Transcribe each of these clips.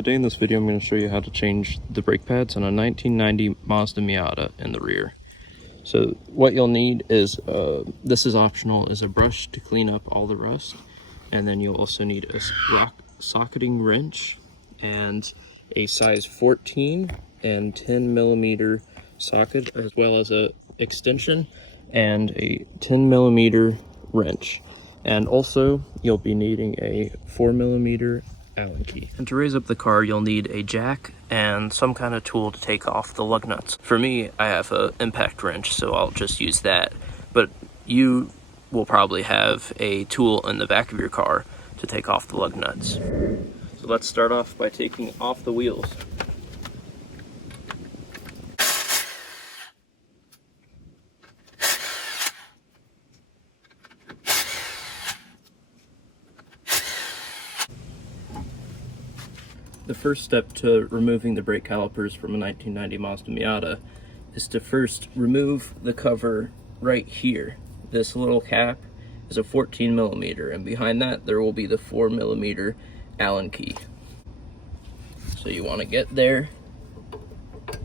Today in this video I'm going to show you how to change the brake pads on a 1990 Mazda Miata in the rear. So what you'll need is, this is optional, is a brush to clean up all the rust, and then you'll also need a socketing wrench and a size 14 and 10 millimeter socket, as well as a extension and a 10 millimeter wrench. And also you'll be needing a 4 millimeter Allen key. And to raise up the car, you'll need a jack and some kind of tool to take off the lug nuts. For me, I have an impact wrench, so I'll just use that. But you will probably have a tool in the back of your car to take off the lug nuts. So let's start off by taking off the wheels. The first step to removing the brake calipers from a 1990 Mazda Miata is to first remove the cover right here. This little cap is a 14 millimeter, and behind that there will be the 4 millimeter Allen key. So you want to get there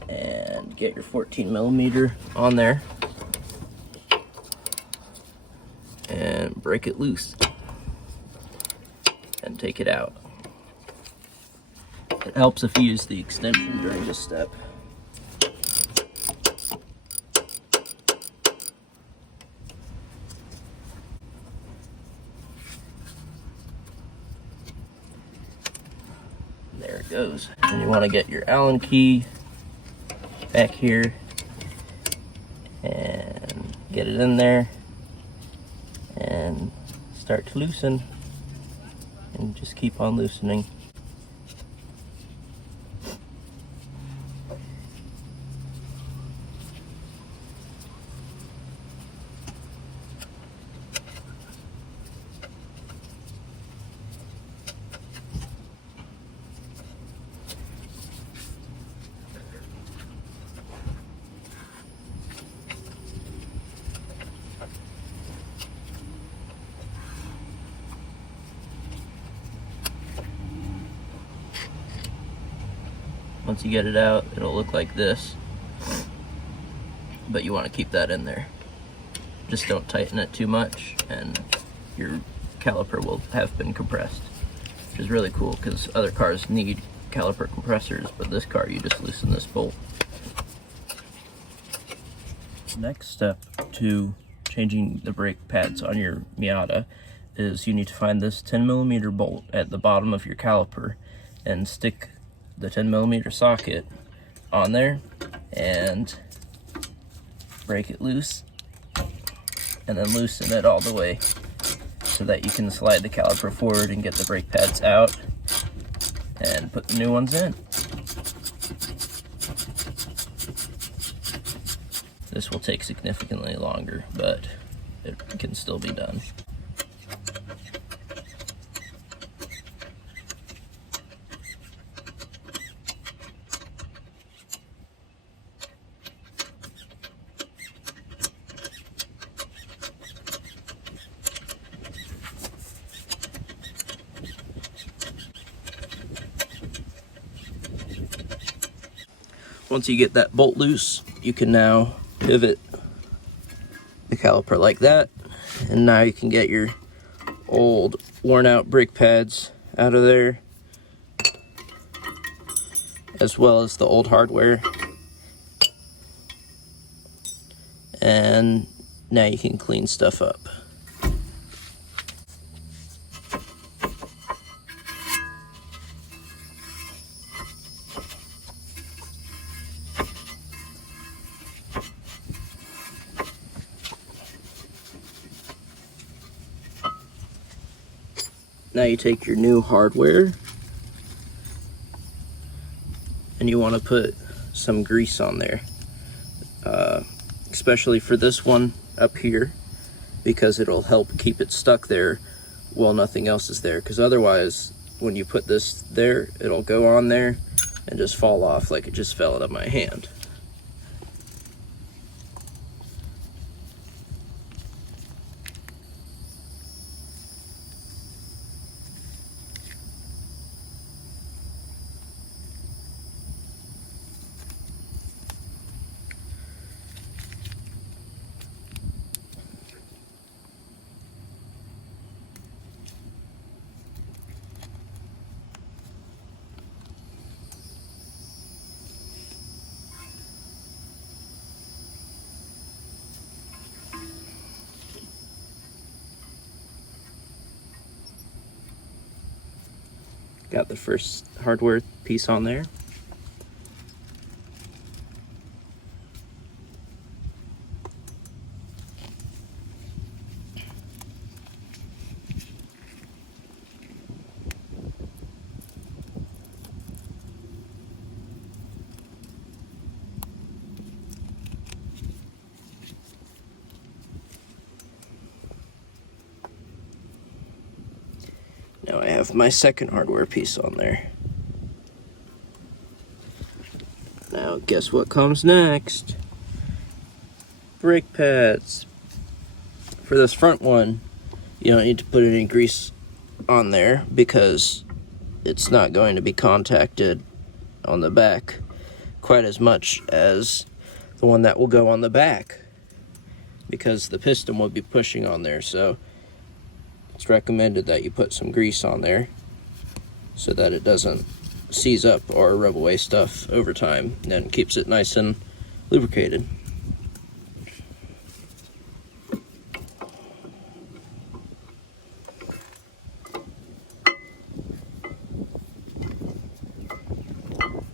and get your 14 millimeter on there and break it loose and take it out. It helps if you use the extension during this step. There it goes. And you want to get your Allen key back here and get it in there and start to loosen, and just keep on loosening. Once you get it out, it'll look like this, but you want to keep that in there. Just don't tighten it too much, and your caliper will have been compressed, which is really cool because other cars need caliper compressors, but this car, you just loosen this bolt. Next step to changing the brake pads on your Miata is you need to find this 10 millimeter bolt at the bottom of your caliper and stick the 10 millimeter socket on there and break it loose, and then loosen it all the way so that you can slide the caliper forward and get the brake pads out and put the new ones in. This will take significantly longer, but it can still be done. Once you get that bolt loose, you can now pivot the caliper like that, and now you can get your old worn out brake pads out of there, as well as the old hardware. And now you can clean stuff up. Now you take your new hardware and you want to put some grease on there, especially for this one up here, because it'll help keep it stuck there while nothing else is there, because otherwise when you put this there, it'll go on there and just fall off like it just fell out of my hand. Got the first hardware piece on there. Now I have my second hardware piece on there. Now guess what comes next? Brake pads. For this front one, you don't need to put any grease on there because it's not going to be contacted on the back quite as much as the one that will go on the back, because the piston will be pushing on there. So it's recommended that you put some grease on there so that it doesn't seize up or rub away stuff over time, and then keeps it nice and lubricated.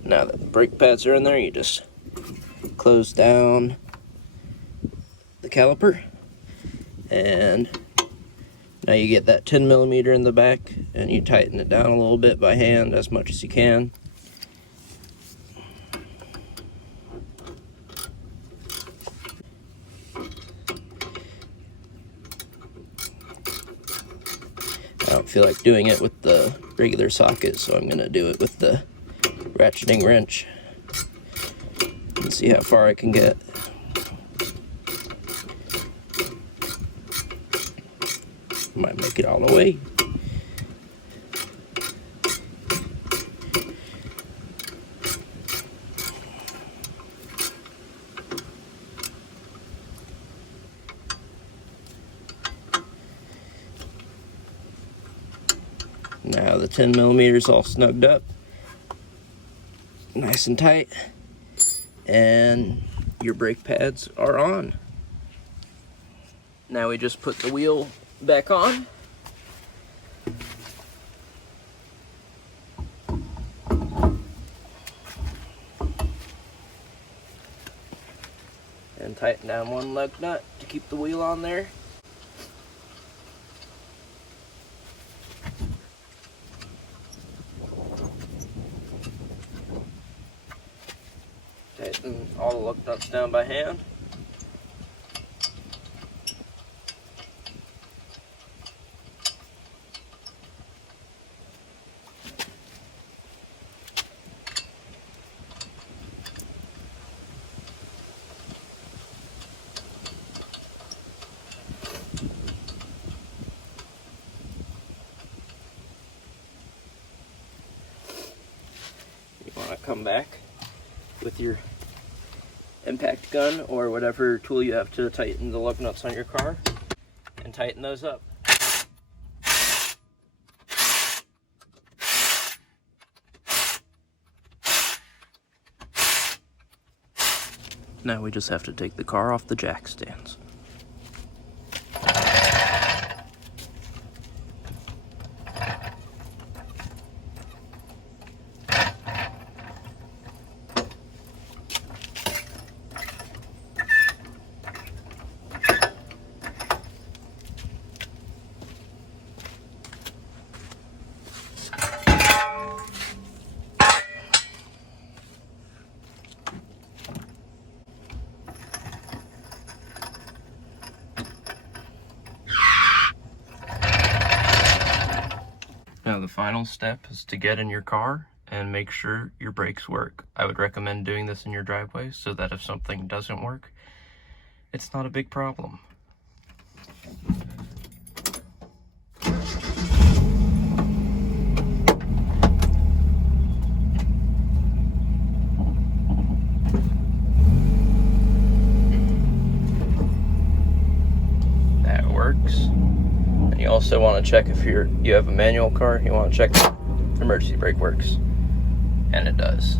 Now that the brake pads are in there, you just close down the caliper, and now you get that 10 millimeter in the back, and you tighten it down a little bit by hand as much as you can. I don't feel like doing it with the regular socket, so I'm going to do it with the ratcheting wrench and see how far I can get. Might make it all the way. Now the 10 millimeters all snugged up, nice and tight, and your brake pads are on. Now we just put the wheel back on. And tighten down one lug nut to keep the wheel on there. Tighten all the lug nuts down by hand. You want to come back with your impact gun or whatever tool you have to tighten the lug nuts on your car, and tighten those up. Now we just have to take the car off the jack stands. Now the final step is to get in your car and make sure your brakes work. I would recommend doing this in your driveway so that if something doesn't work, it's not a big problem. That works. You also want to check if you have a manual car, you want to check if emergency brake works, and it does.